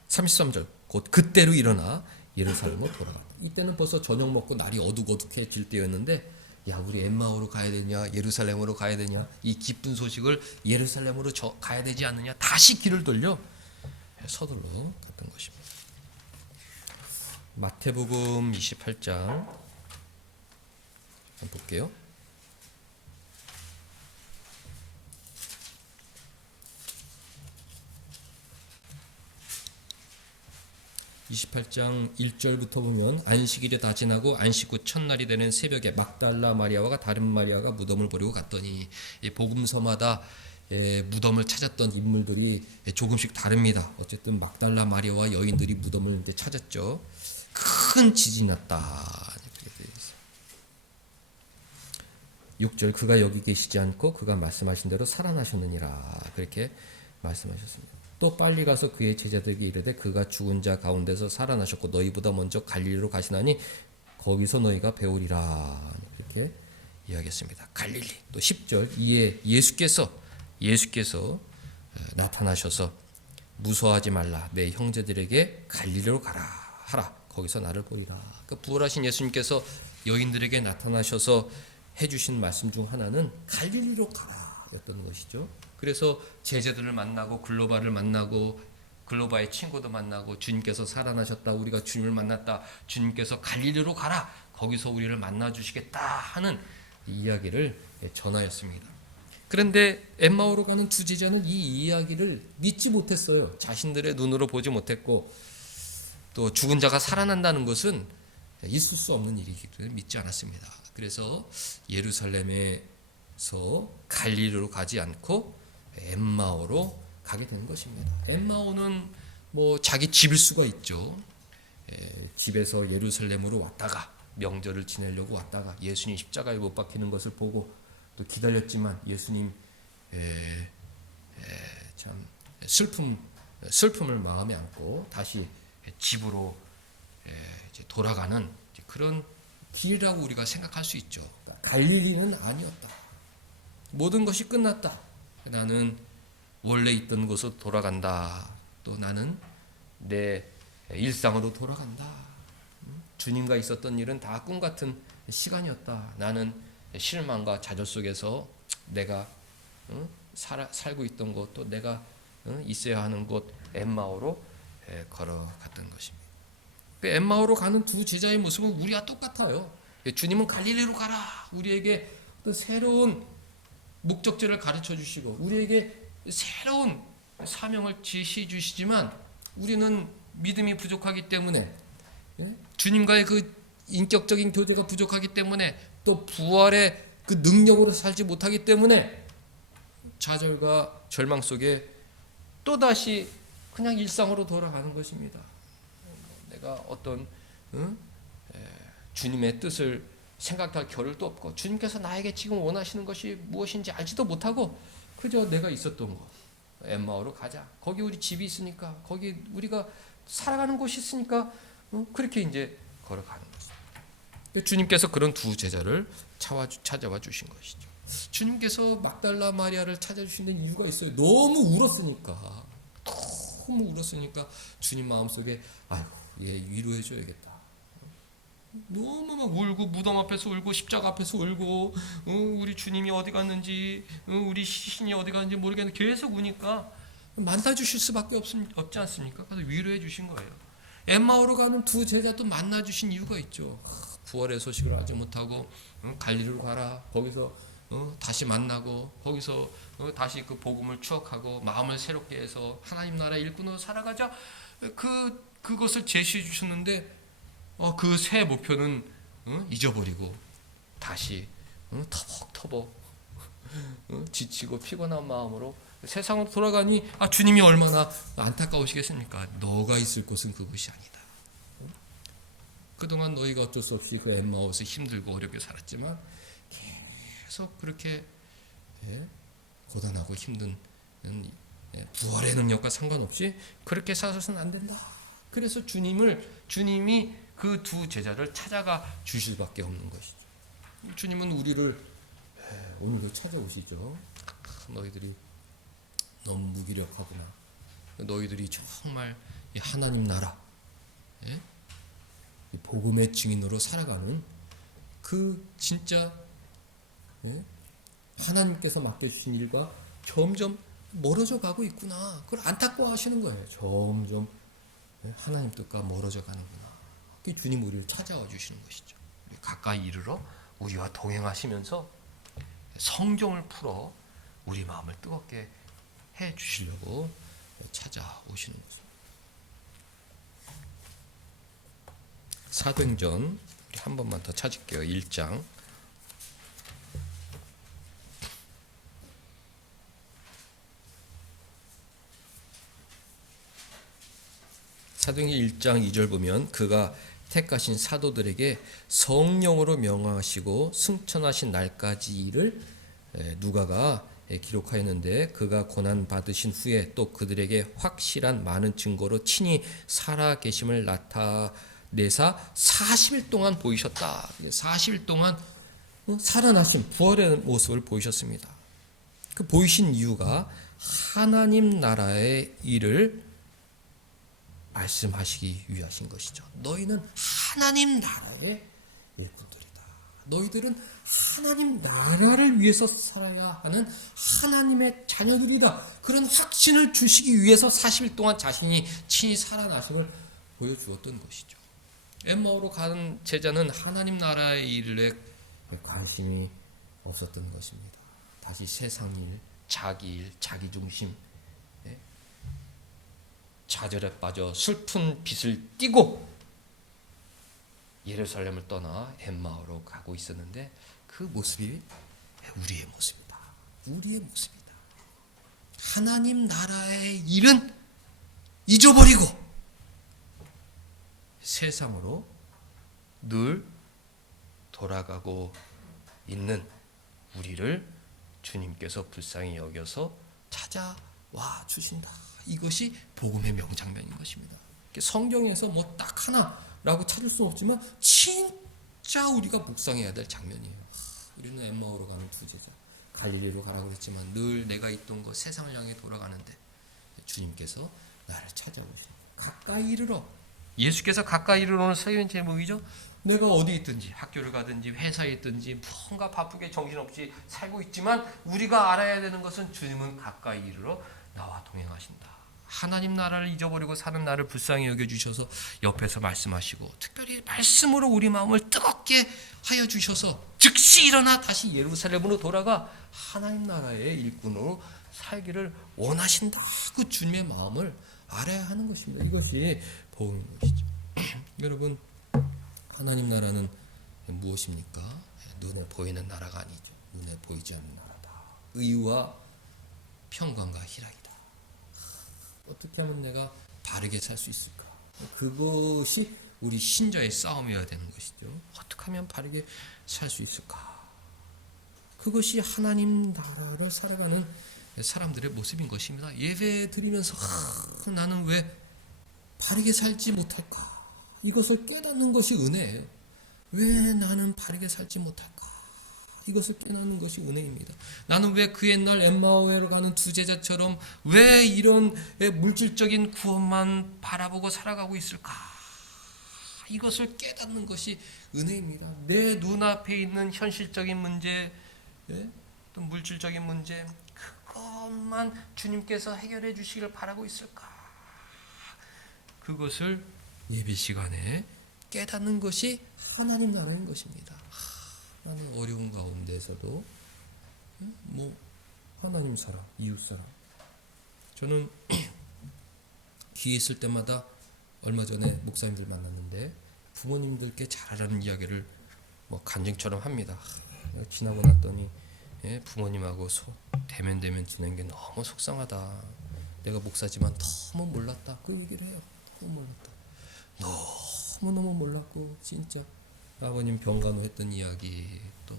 33절 곧 그때로 일어나 예루살렘으로 돌아간다. 이때는 벌써 저녁 먹고 날이 어둑어둑해질 때였는데 야 우리 엠마오로 가야 되냐 예루살렘으로 가야 되냐 이 기쁜 소식을 예루살렘으로 가야 되지 않느냐 다시 길을 돌려 서둘러 갔던 것입니다. 마태복음 28장 한번 볼게요. 28장 1절부터 보면 안식일이 다 지나고 안식 후 첫날이 되는 새벽에 막달라 마리아와 다른 마리아가 무덤을 보려고 갔더니 복음서마다 무덤을 찾았던 인물들이 조금씩 다릅니다. 어쨌든 막달라 마리아와 여인들이 무덤을 이제 찾았죠. 큰 지진이 났다. 6절 그가 여기 계시지 않고 그가 말씀하신 대로 살아나셨느니라. 그렇게 말씀하셨습니다. 또 빨리 가서 그의 제자들에게 이르되 그가 죽은 자 가운데서 살아나셨고 너희보다 먼저 갈릴리로 가시나니 거기서 너희가 배우리라. 이렇게 이야기했습니다. 갈릴리. 또 10절 이에 예수께서 나타나셔서 무서워하지 말라. 내 형제들에게 갈릴리로 가라 하라. 거기서 나를 보리라. 그러니까 부활하신 예수님께서 여인들에게 나타나셔서 해주신 말씀 중 하나는 갈릴리로 가라 였던 것이죠. 그래서 제자들을 만나고 글로바를 만나고 글로바의 친구도 만나고 주님께서 살아나셨다. 우리가 주님을 만났다. 주님께서 갈릴리로 가라. 거기서 우리를 만나주시겠다 하는 이야기를 전하였습니다. 그런데 엠마오로 가는 두 제자는 이 이야기를 믿지 못했어요. 자신들의 눈으로 보지 못했고 또 죽은 자가 살아난다는 것은 있을 수 없는 일이기를 믿지 않았습니다. 그래서 예루살렘에서 갈릴리로 가지 않고 엠마오로 가게 된 것입니다. 엠마오는 뭐 자기 집일 수가 있죠. 집에서 예루살렘으로 왔다가 명절을 지내려고 왔다가 예수님 십자가에 못 박히는 것을 보고 또 기다렸지만 예수님 참 슬픔을 마음에 안고 다시 집으로 이제 돌아가는 그런 길이라고 우리가 생각할 수 있죠. 갈릴리는 아니었다. 모든 것이 끝났다. 나는 원래 있던 곳으로 돌아간다. 또 나는 내 일상으로 돌아간다. 주님과 있었던 일은 다 꿈같은 시간이었다. 나는 실망과 좌절 속에서 내가 살고 있던 곳, 또 내가 있어야 하는 곳 엠마오로 걸어갔던 것입니다. 그 엠마오로 가는 두 제자의 모습은 우리와 똑같아요. 주님은 갈릴리로 가라. 우리에게 어떤 새로운 목적지를 가르쳐 주시고 우리에게 새로운 사명을 제시해 주시지만 우리는 믿음이 부족하기 때문에 주님과의 그 인격적인 교제가 부족하기 때문에 또 부활의 그 능력으로 살지 못하기 때문에 좌절과 절망 속에 또다시 그냥 일상으로 돌아가는 것입니다. 내가 어떤 주님의 뜻을 생각할 겨를도 없고 주님께서 나에게 지금 원하시는 것이 무엇인지 알지도 못하고 그저 내가 있었던 곳 엠마오로 가자. 거기 우리 집이 있으니까 거기 우리가 살아가는 곳이 있으니까 그렇게 이제 걸어가는 것입니다. 주님께서 그런 두 제자를 찾아와 주신 것이죠. 주님께서 막달라 마리아를 찾아주시는 이유가 있어요. 너무 울었으니까 주님 마음속에 아이고 얘 위로해 줘야겠다. 너무 막 울고 무덤 앞에서 울고 십자가 앞에서 울고 우리 주님이 어디 갔는지 우리 시신이 어디 갔는지 모르겠는데 계속 우니까 만나 주실 수밖에 없지 않습니까? 그래서 위로해 주신 거예요. 엠마오로 가는 두 제자도 만나 주신 이유가 있죠. 부활의 소식을 알지 못하고 갈릴리로 가라. 거기서 다시 만나고 거기서 다시 그 복음을 추억하고 마음을 새롭게 해서 하나님 나라 일꾼으로 살아가자. 그것을 제시해 주셨는데 그 새 목표는 잊어버리고 다시 터벅터벅 지치고 피곤한 마음으로 세상으로 돌아가니 주님이 얼마나 안타까우시겠습니까? 너가 있을 곳은 그곳이 아니다. 그동안 너희가 어쩔 수 없이 그 엠마오에서 힘들고 어렵게 살았지만 계속 그렇게 고단하고 힘든 부활의 능력과 상관없이 그렇게 살아서는 안 된다. 그래서 주님이 그 두 제자를 찾아가 주실 밖에 없는 것이죠. 주님은 우리를 오늘도 찾아오시죠. 너희들이 너무 무기력하구나. 너희들이 정말 이 하나님 나라, 이 복음의 증인으로 살아가는 그 진짜 하나님께서 맡겨주신 일과 점점 멀어져 가고 있구나. 그걸 안타까워하시는 거예요. 점점 하나님 뜻과 멀어져 가는구나. 주님 우리를 찾아와 주시는 것이죠. 가까이 이르러 우리와 동행하시면서 성경을 풀어 우리 마음을 뜨겁게 해 주시려고 찾아오시는 것입니다. 사도행전 우리 한 번만 더 찾을게요. 1장. 사도행전 1장 2절 보면 그가 택하신 사도들에게 성령으로 명하시고 승천하신 날까지를 누가가 기록하였는데 그가 고난 받으신 후에 또 그들에게 확실한 많은 증거로 친히 살아 계심을 나타내사 40일 동안 보이셨다. 40일 동안 살아나신 부활의 모습을 보이셨습니다. 그 보이신 이유가 하나님 나라의 일을 말씀하시기 위하신 것이죠. 너희는 하나님 나라의 일꾼들이다. 너희들은 하나님 나라를 위해서 살아야 하는 하나님의 자녀들이다. 그런 확신을 주시기 위해서 40일 동안 자신이 친히 살아나심을 보여주었던 것이죠. 엠마오로 가는 제자는 하나님 나라의 일에 관심이 없었던 것입니다. 다시 세상 일, 자기 일, 자기 중심, 좌절에 빠져 슬픈 빛을 띠고 예루살렘을 떠나 엠마오로 가고 있었는데 그 모습이 우리의 모습이다. 우리의 모습이다. 하나님 나라의 일은 잊어버리고 세상으로 늘 돌아가고 있는 우리를 주님께서 불쌍히 여겨서 찾아와 주신다. 이것이 복음의 명장면인 것입니다. 성경에서 뭐 딱 하나라고 찾을 수 없지만 진짜 우리가 묵상해야 될 장면이에요. 우리는 엠마오로 가는 두 제자, 갈릴리로 가라고 그랬지만 늘 내가 있던 곳 세상을 향해 돌아가는데 주님께서 나를 찾아오시는 가까이 이르러. 예수께서 가까이 이르러는 서유인 제목이죠. 내가 어디 있든지 학교를 가든지 회사에 있든지 뭔가 바쁘게 정신없이 살고 있지만 우리가 알아야 되는 것은 주님은 가까이 이르러 나와 동행하신다. 하나님 나라를 잊어버리고 사는 나를 불쌍히 여겨주셔서 옆에서 말씀하시고 특별히 말씀으로 우리 마음을 뜨겁게 하여 주셔서 즉시 일어나 다시 예루살렘으로 돌아가 하나님 나라의 일꾼으로 살기를 원하신다. 그 주님의 마음을 알아야 하는 것입니다. 이것이 복음인 것이죠. 여러분, 하나님 나라는 무엇입니까? 눈에 보이는 나라가 아니죠. 눈에 보이지 않는 나라다. 의와 평강과 희락이다. 어떻게 하면 내가 바르게 살 수 있을까? 그것이 우리 신자의 싸움이어야 되는 것이죠. 어떻게 하면 바르게 살 수 있을까? 그것이 하나님 나라를 살아가는 사람들의 모습인 것입니다. 예배 드리면서 나는 왜 바르게 살지 못할까? 이것을 깨닫는 것이 은혜예요. 왜 나는 바르게 살지 못할까? 이것을 깨닫는 것이 은혜입니다. 나는 왜 그 옛날 엠마오로 가는 두 제자처럼 왜 이런 물질적인 구원만 바라보고 살아가고 있을까? 이것을 깨닫는 것이 은혜입니다. 내 눈앞에 있는 현실적인 문제, 또 물질적인 문제, 그것만 주님께서 해결해 주시길 바라고 있을까? 그것을 예배 시간에 깨닫는 것이 하나님 나라인 것입니다. 나는 어려운 가운데서도 하나님 사랑, 이웃 사랑. 저는 기회 있을 때마다 얼마 전에 목사님들 만났는데 부모님들께 잘하라는 이야기를 간증처럼 합니다. 지나고 났더니 부모님하고 대면 지낸 게 너무 속상하다. 내가 목사지만 너무 몰랐다. 그 얘기를 해요. 너무 몰랐다. 너무너무 몰랐고 진짜 아버님 병간호 했던 이야기 또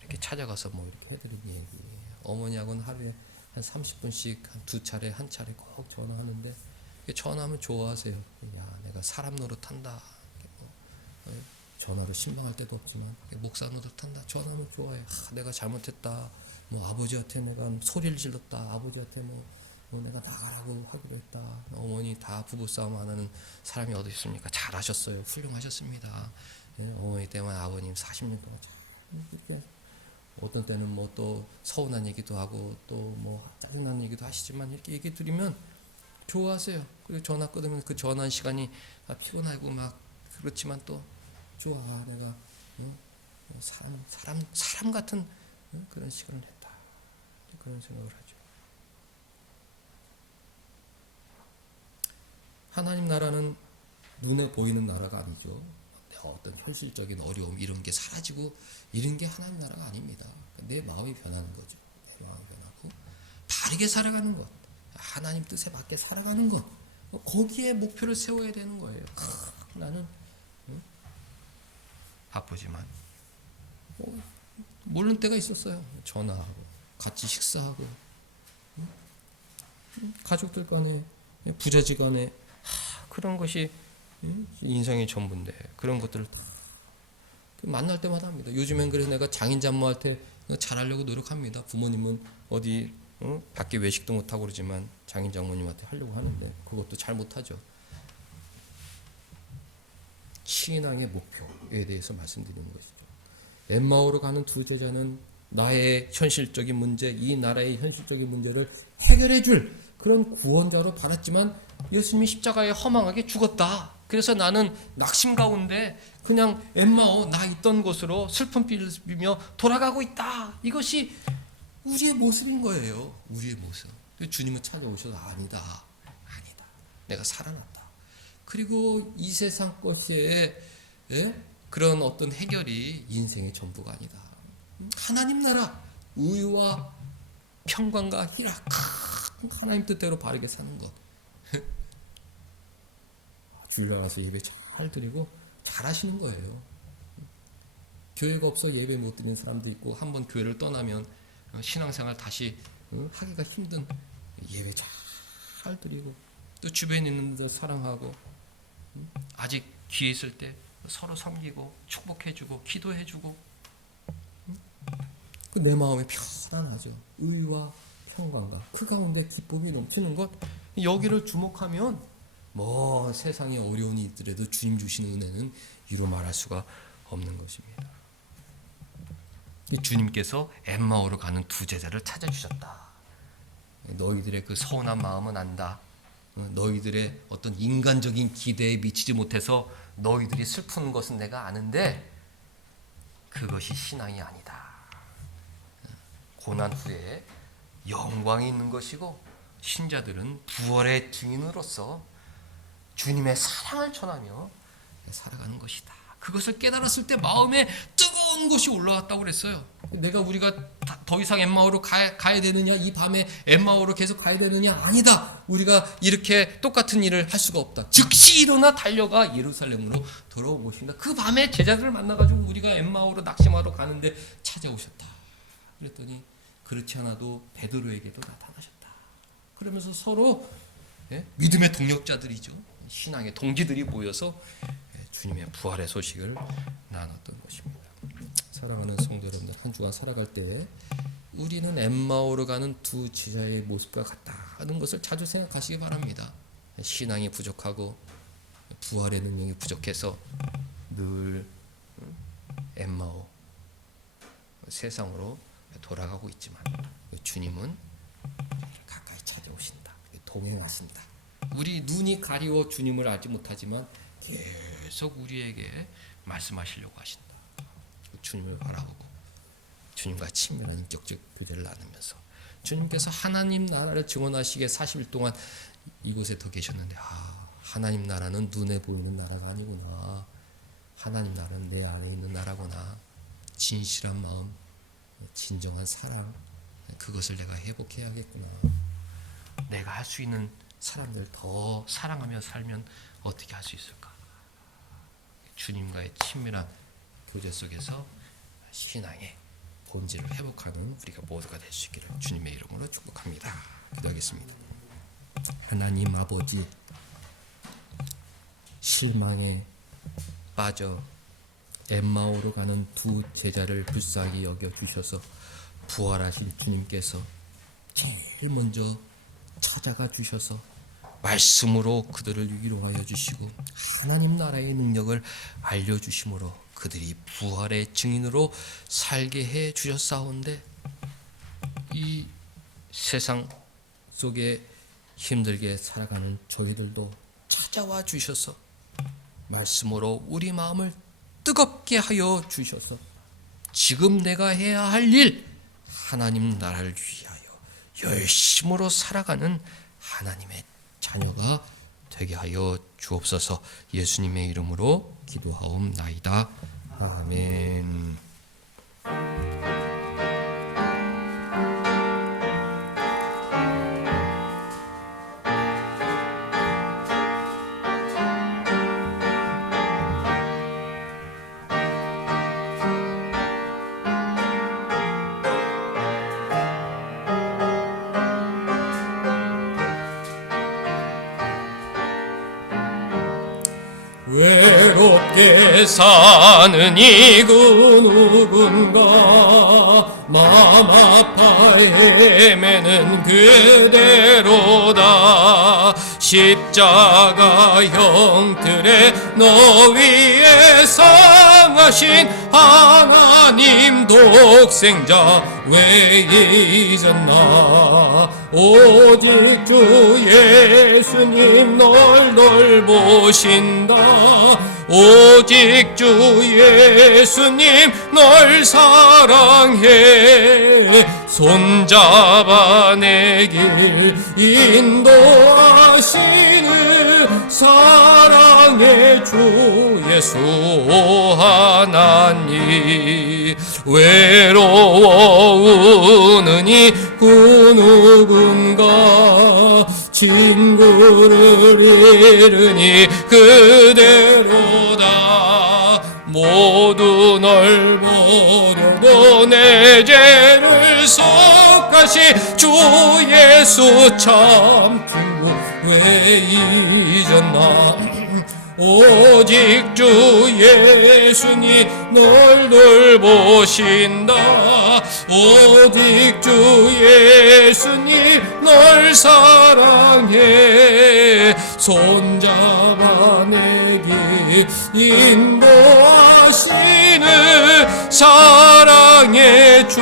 이렇게 찾아가서 이렇게 해드린 얘기. 어머니하고는 하루에 한 30분씩 한 2차례, 1차례 꼭 전화하는데 전화하면 좋아하세요. 야, 내가 사람 노릇한다. 전화로 신방할 때도 없지만 목사 노릇한다. 전화하면 좋아해. 내가 잘못했다. 아버지한테 내가 소리를 질렀다. 아버지한테 내가 나가라고 하기로 했다. 어머니 다 부부싸움 안 하는 사람이 어디 있습니까? 잘하셨어요. 훌륭하셨습니다. 어머니 때문에 아버님 40년 동안 이렇게 어떤 때는 또 서운한 얘기도 하고 또 짜증나는 얘기도 하시지만 이렇게 얘기 드리면 좋아하세요. 그리고 전화 끊으면 그 전화한 시간이 피곤하고 그렇지만 또 좋아. 내가 사람 같은 그런 시간을 했다. 그런 생각을 하죠. 하나님 나라는 눈에 보이는 나라가 아니죠. 어떤 현실적인 어려움 이런 게 사라지고 이런 게 하나님 나라가 아닙니다. 내 마음이 변하는 거죠. 내 마음이 변하고 바르게 살아가는 것, 하나님 뜻에 맞게 살아가는 것, 거기에 목표를 세워야 되는 거예요. 나는 바쁘지만 모르는 때가 있었어요. 전화하고 같이 식사하고 가족들 간에 부자지간에 그런 것이 인생의 전부인데 그런 것들을 만날 때마다 합니다. 요즘엔 그래서 내가 장인 장모할 때 잘하려고 노력합니다. 부모님은 어디 밖에 외식도 못하고 그러지만 장인 장모님한테 하려고 하는데 그것도 잘 못하죠. 신앙의 목표에 대해서 말씀드리는 것이죠. 엠마오로 가는 두 제자는 나의 현실적인 문제, 이 나라의 현실적인 문제를 해결해 줄 그런 구원자로 바랐지만 예수님이 십자가에 허망하게 죽었다. 그래서 나는 낙심 가운데 그냥 엠마오 나 있던 곳으로 슬픈 피를 비며 돌아가고 있다. 이것이 우리의 모습인 거예요. 우리의 모습. 주님은 찾아오셔서 아니다. 내가 살아났다. 그리고 이 세상 것의 그런 어떤 해결이 인생의 전부가 아니다. 하나님 나라 의와 평강과 희락 하나님 뜻대로 바르게 사는 것. 주일날 와서 예배 잘 드리고 잘 하시는 거예요. 교회가 없어 예배 못 드리는 사람도 있고 한번 교회를 떠나면 신앙생활 다시 하기가 힘든 예배 잘 드리고 또 주변에 있는 분들 사랑하고 아직 기회 있을 때 서로 섬기고 축복해주고 기도해주고 내 마음이 편안하죠. 의와 평강과 그 가운데 기쁨이 넘치는 것. 여기를 주목하면 세상에 어려움이 있더라도 주님 주시는 은혜는 이루 말할 수가 없는 것입니다. 주님께서 엠마오로 가는 두 제자를 찾아주셨다. 너희들의 그 서운한 마음은 안다. 너희들의 어떤 인간적인 기대에 미치지 못해서 너희들이 슬픈 것은 내가 아는데 그것이 신앙이 아니다. 고난 후에 영광이 있는 것이고 신자들은 부활의 증인으로서 주님의 사랑을 전하며 살아가는 것이다. 그것을 깨달았을 때 마음에 뜨거운 것이 올라왔다고 그랬어요. 우리가 더 이상 엠마오로 가야 되느냐, 이 밤에 엠마오로 계속 가야 되느냐? 아니다. 우리가 이렇게 똑같은 일을 할 수가 없다. 즉시 일어나 달려가 예루살렘으로 돌아오고 오신다. 그 밤에 제자들을 만나가지고 우리가 엠마오로 낙심하러 가는데 찾아오셨다. 그랬더니 그렇지 않아도 베드로에게도 나타나셨다. 그러면서 서로 믿음의 동력자들이죠. 신앙의 동지들이 모여서 주님의 부활의 소식을 나눴던 것입니다. 사랑하는 성도 여러분들, 한 주간 살아갈 때 우리는 엠마오로 가는 두 제자의 모습과 같다 하는 것을 자주 생각하시기 바랍니다. 신앙이 부족하고 부활의 능력이 부족해서 늘 엠마오 세상으로 돌아가고 있지만 주님은 가까이 찾아오신다. 동행하신다. 우리 눈이 가리워 주님을 알지 못하지만 계속 우리에게 말씀하시려고 하신다. 주님을 바라보고 주님과 친밀한 인격적 교제를 나누면서 주님께서 하나님 나라를 증언하시기에 40일 동안 이곳에 더 계셨는데 하나님 나라는 눈에 보이는 나라가 아니구나. 하나님 나라는 내 안에 있는 나라구나. 진실한 마음, 진정한 사랑, 그것을 내가 회복해야겠구나. 내가 할 수 있는 사람들 더 사랑하며 살면 어떻게 할 수 있을까? 주님과의 친밀한 교제 속에서 신앙의 본질을 회복하는 우리가 모두가 될 수 있기를 주님의 이름으로 축복합니다. 기도하겠습니다. 하나님 아버지, 실망에 빠져 엠마오로 가는 두 제자를 불쌍히 여겨주셔서 부활하신 주님께서 제일 먼저 찾아가 주셔서 말씀으로 그들을 위로하여 주시고 하나님 나라의 능력을 알려주심으로 그들이 부활의 증인으로 살게 해 주셨사온데, 이 세상 속에 힘들게 살아가는 저희들도 찾아와 주셔서 말씀으로 우리 마음을 뜨겁게 하여 주셔서 지금 내가 해야 할 일, 하나님 나라를 위하여 열심으로 살아가는 하나님의 자녀가 되게 하여 주옵소서. 예수님의 이름으로 기도하옵나이다. 아멘. 외롭게 사는 이구 누군가 마음 아파 헤매는 그대로다. 십자가 형틀에 너 위에 상하신 하나님 독생자 왜 잊었나. 오직 주 예수님 널 돌보신다. 오직 주 예수님 널 사랑해. 손잡아 내 길 인도하시는 사랑의 주 예수 하나님. 외로워 우는 이 그 누군가 친구를 잃으니 그대로다. 모두 널 버려도 내 죄를 속하시 주 예수 참 친구 왜 잊었나. 오직 주 예수님 널 돌보신다. 오직 주 예수님 널 사랑해. 손잡아 내 길 인도하시는 사랑의 주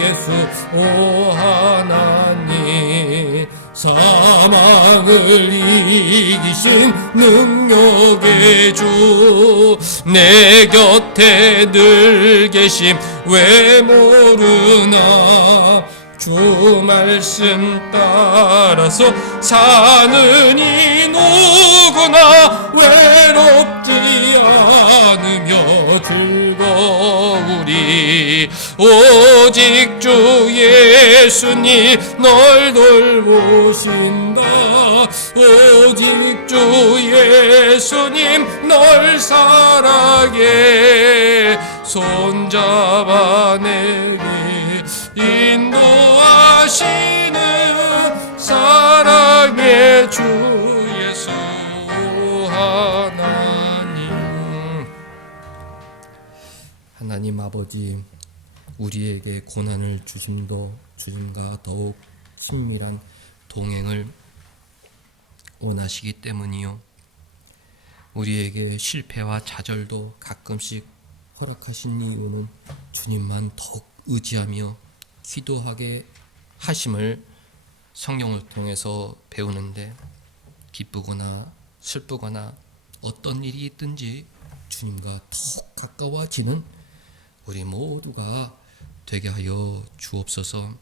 예수 오 하나님. 사망을 이기신 능력의 주 내 곁에 늘 계심 왜 모르나. 주 말씀 따라서 사는 이 누구나 외롭지 않으며 즐거우리. 오직 주 예수님 널 돌보신다. 오직 주 예수님 널 사랑해. 손잡아 내 길 인도하시는 사랑의 주 예수 하나님. 하나님 아버지, 우리에게 고난을 주심과 더욱 친밀한 동행을 원하시기 때문이요. 우리에게 실패와 좌절도 가끔씩 허락하신 이유는 주님만 더욱 의지하며 기도하게 하심을 성령을 통해서 배우는데, 기쁘거나 슬프거나 어떤 일이 있든지 주님과 더욱 가까워지는 우리 모두가 되게 하여 주옵소서.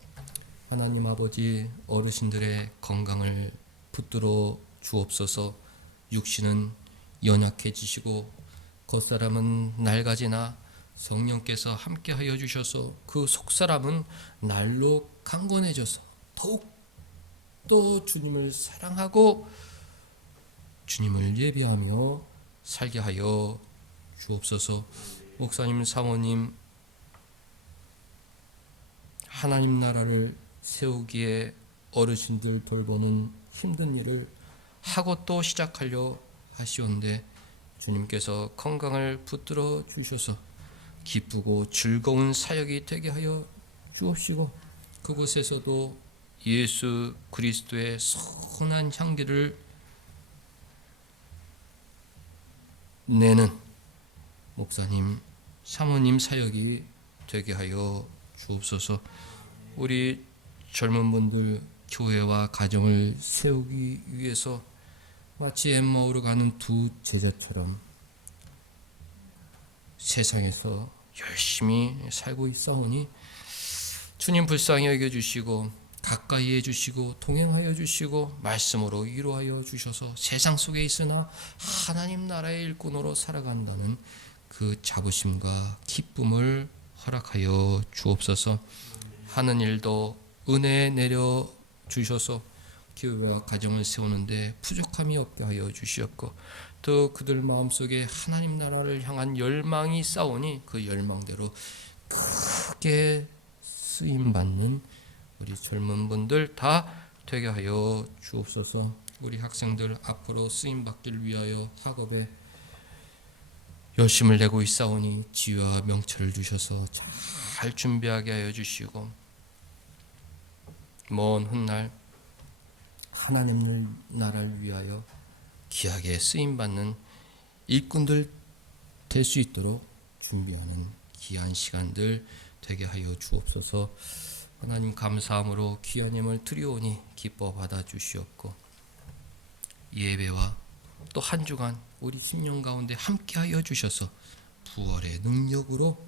하나님 아버지, 어르신들의 건강을 붙들어 주옵소서. 육신은 연약해지시고 겉사람은 낡아지나 성령께서 함께하여 주셔서 그 속사람은 날로 강건해져서 더욱 또 주님을 사랑하고 주님을 예배하며 살게 하여 주옵소서. 목사님, 사모님, 하나님 나라를 세우기에 어르신들 돌보는 힘든 일을 하고 또 시작하려 하시온데, 주님께서 건강을 붙들어 주셔서 기쁘고 즐거운 사역이 되게 하여 주옵시고, 그곳에서도 예수 그리스도의 선한 향기를 내는 목사님, 사모님 사역이 되게 하여 주옵소서. 우리 젊은 분들 교회와 가정을 세우기 위해서 마치 엠마오로 가는 두 제자처럼 세상에서 열심히 살고 있사오니 주님 불쌍히 여겨주시고 가까이 해주시고 동행하여 주시고 말씀으로 위로하여 주셔서 세상 속에 있으나 하나님 나라의 일꾼으로 살아간다는 그 자부심과 기쁨을 허락하여 주옵소서. 하는 일도 은혜 내려 주셔서 교회와 가정을 세우는데 부족함이 없게 하여 주시었고, 또 그들 마음속에 하나님 나라를 향한 열망이 싸우니 그 열망대로 크게 쓰임받는 우리 젊은 분들 다 되게 하여 주옵소서. 우리 학생들 앞으로 쓰임받기를 위하여 학업에 열심을 내고 있사오니 지혜와 명철을 주셔서 잘 준비하게 하여 주시고, 먼 훗날 하나님 나라를 위하여 귀하게 쓰임받는 일꾼들 될 수 있도록 준비하는 귀한 시간들 되게 하여 주옵소서. 하나님 감사함으로 귀한 예물 드리오니 기뻐 받아주시옵고, 예배와 또 한 주간 우리 심령 가운데 함께하여 주셔서 부활의 능력으로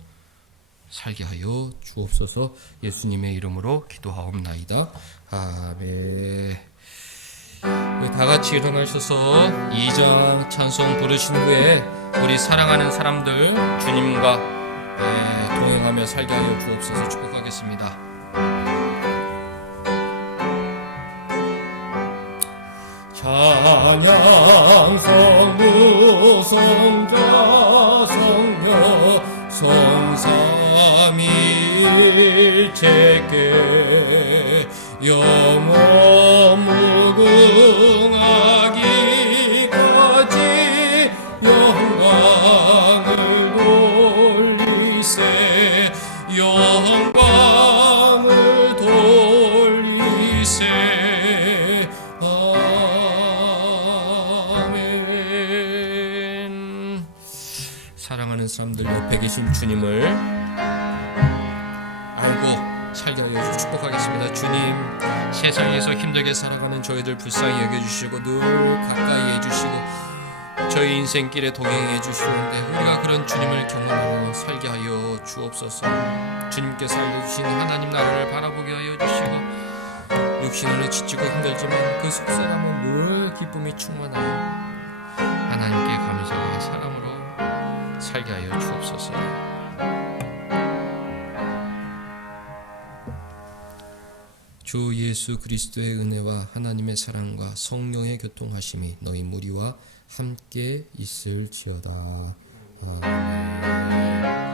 살게 하여 주옵소서. 예수님의 이름으로 기도하옵나이다. 아멘. 다 같이 일어나셔서 2장 찬송 부르신 후에 우리 사랑하는 사람들 주님과 동행하며 살게 하여 주옵소서. 축복하겠습니다. 찬양 성부 성자 성녀 성삼일체께 영원 무궁하기까지 영광을 돌리세 영광을 돌리세. 아멘. 사랑하는 사람들, 옆에 계신 주님을 알고 살게 하여 축복하겠습니다. 주님, 세상에서 힘들게 살아가는 저희들 불쌍히 여겨주시고 늘 가까이 해주시고 저희 인생길에 동행해 주시는데 우리가 그런 주님을 경험하며 살게 하여 주옵소서. 주님께서 알려주신 하나님 나라를 바라보게 하여 주시고, 육신으로 지치고 힘들지만 그 속사람은 늘 기쁨이 충만하여 하나님께 감사와 사랑으로 살게 하여 주옵소서. 주 예수 그리스도의 은혜와 하나님의 사랑과 성령의 교통하심이 너희 무리와 함께 있을지어다. 아멘.